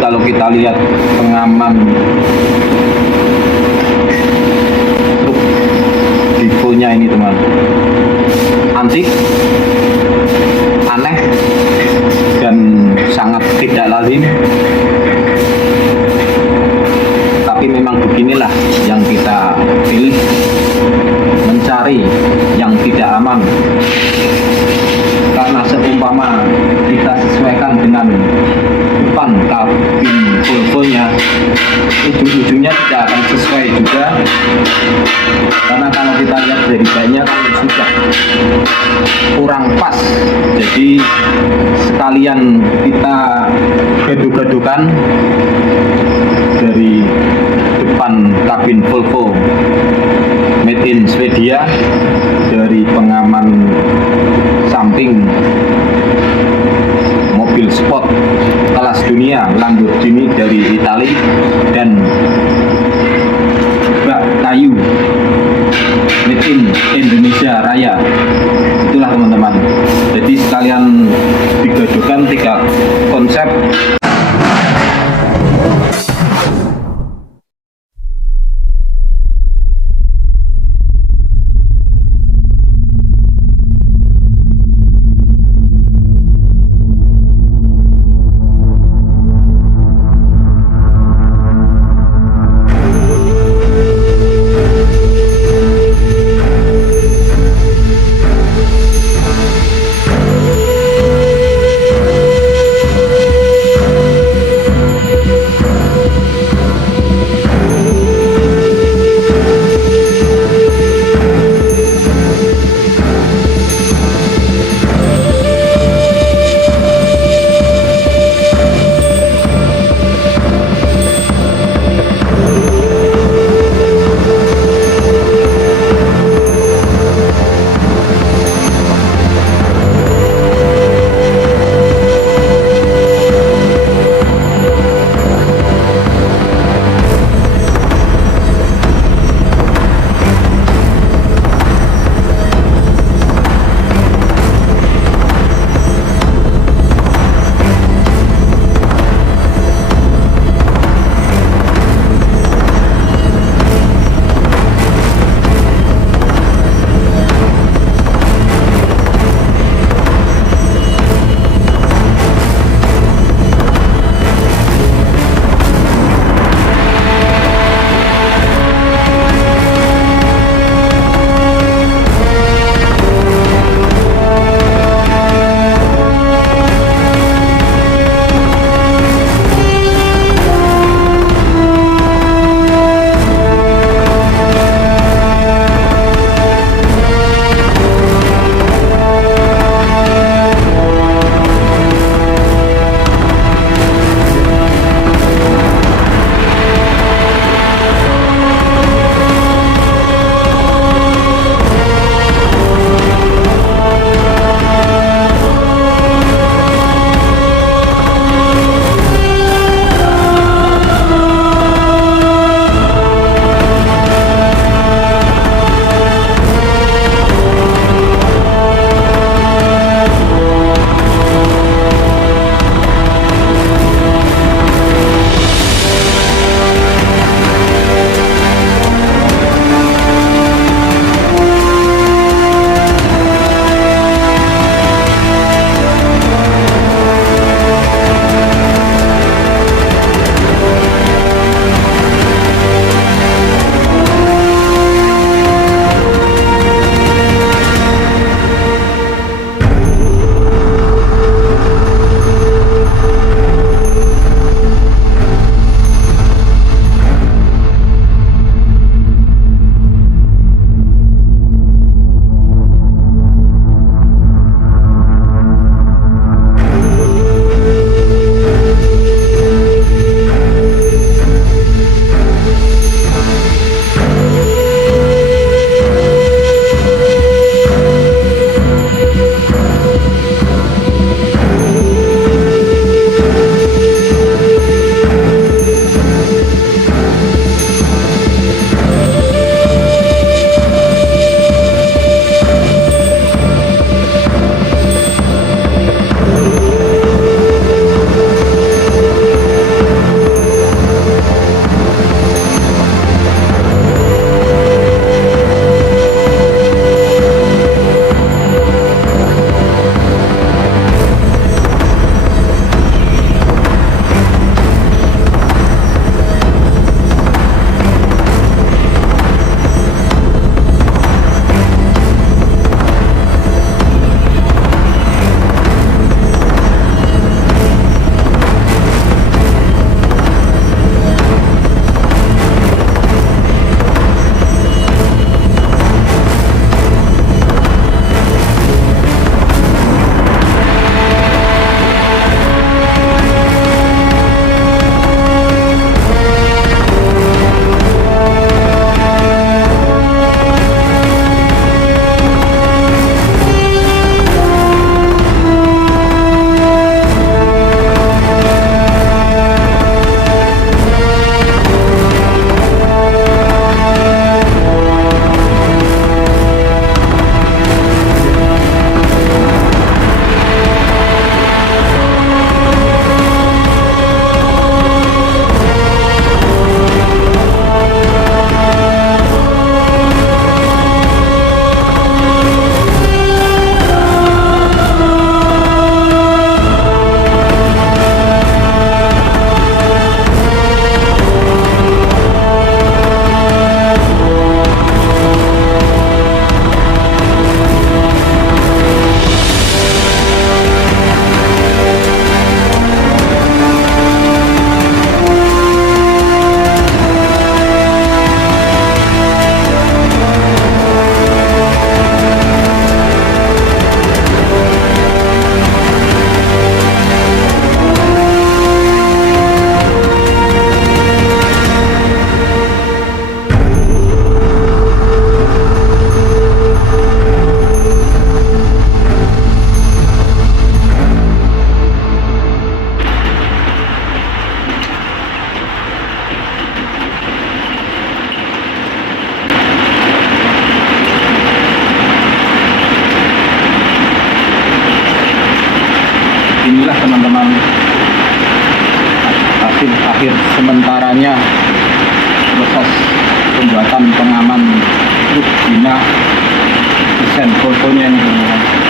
Kalau kita lihat pengaman truk Vivonya ini teman, antik, aneh, dan sangat tidak lazim. Tapi memang beginilah yang kita pilih, mencari yang tidak aman. Karena seumpama kita sesuaikan dengan depan kabin Volvo-nya, ujung-ujungnya tidak akan sesuai juga. Karena kalau kita lihat dari bahannya kan sudah kurang pas. Jadi sekalian kita gaduh-gaduhkan dari depan kabin Volvo made in Swedia, dari pengaman samping mobil sport kelas dunia Lamborghini dari Italia, dan bak kayu made in Indonesia Raya. Itulah teman-teman, jadi sekalian digaduhkan 3 konsep. akhir sementaranya proses pembuatan pengaman truk Dina, desain fotonya ini.